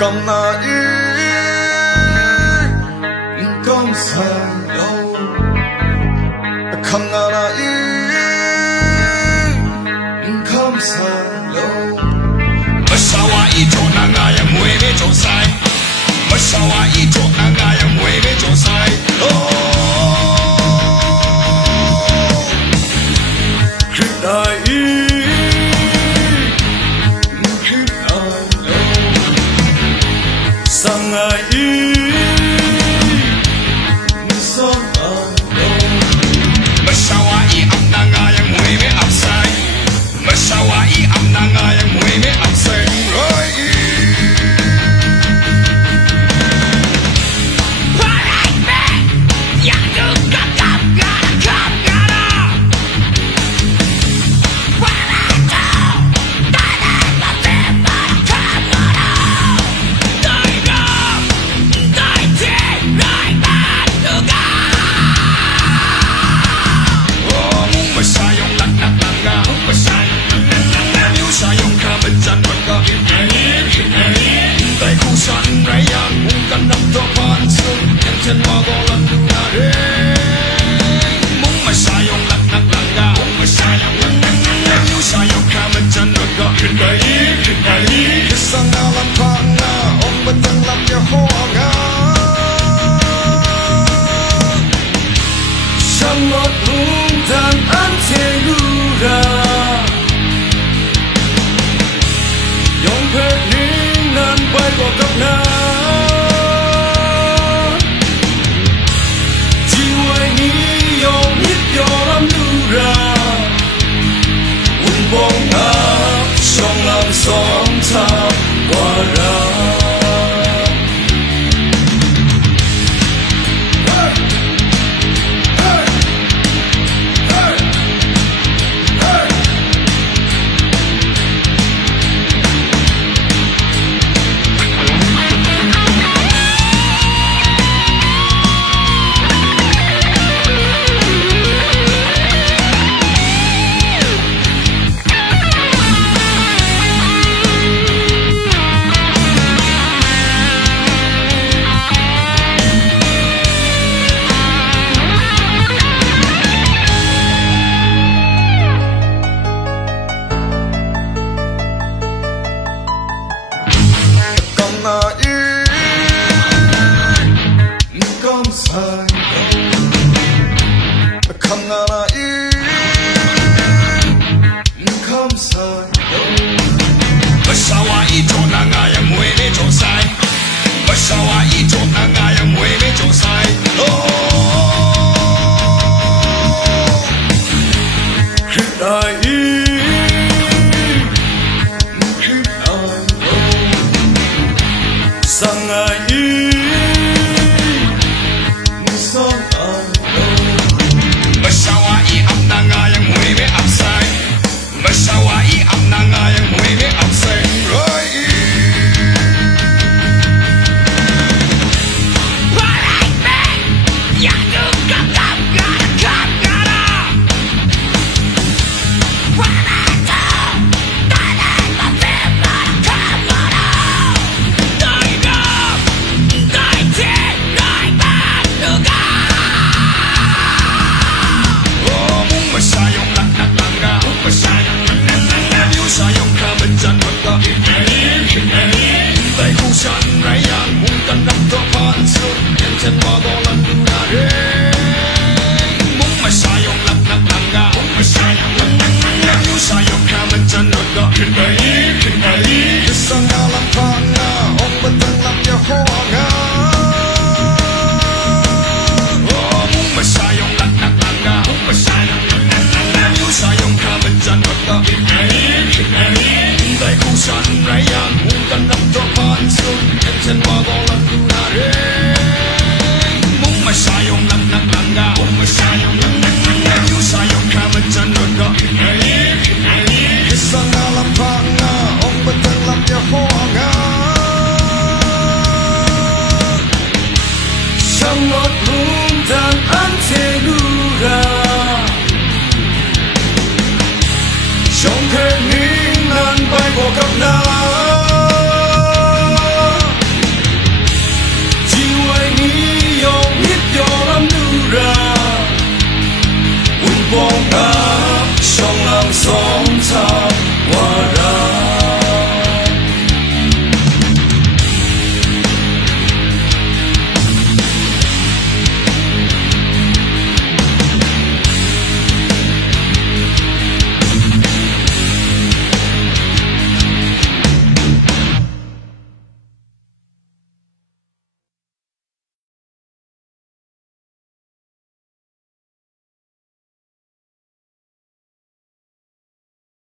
咁那雨咁細路，咁那雨咁細路。Masawa ito na nga yung mueve josai. Masawa ito na nga yung mueve josai. con lăng tu na re mung ma sa yong lăng lăng lăng ga mung ma sa yong lăng lăng lăng ga you sa yong ka ma chan no ga isang alam pa nga ong batang lam ya ho nga trong một hùng tan an thế lura trong thế ninh nan bay vô khắp nơi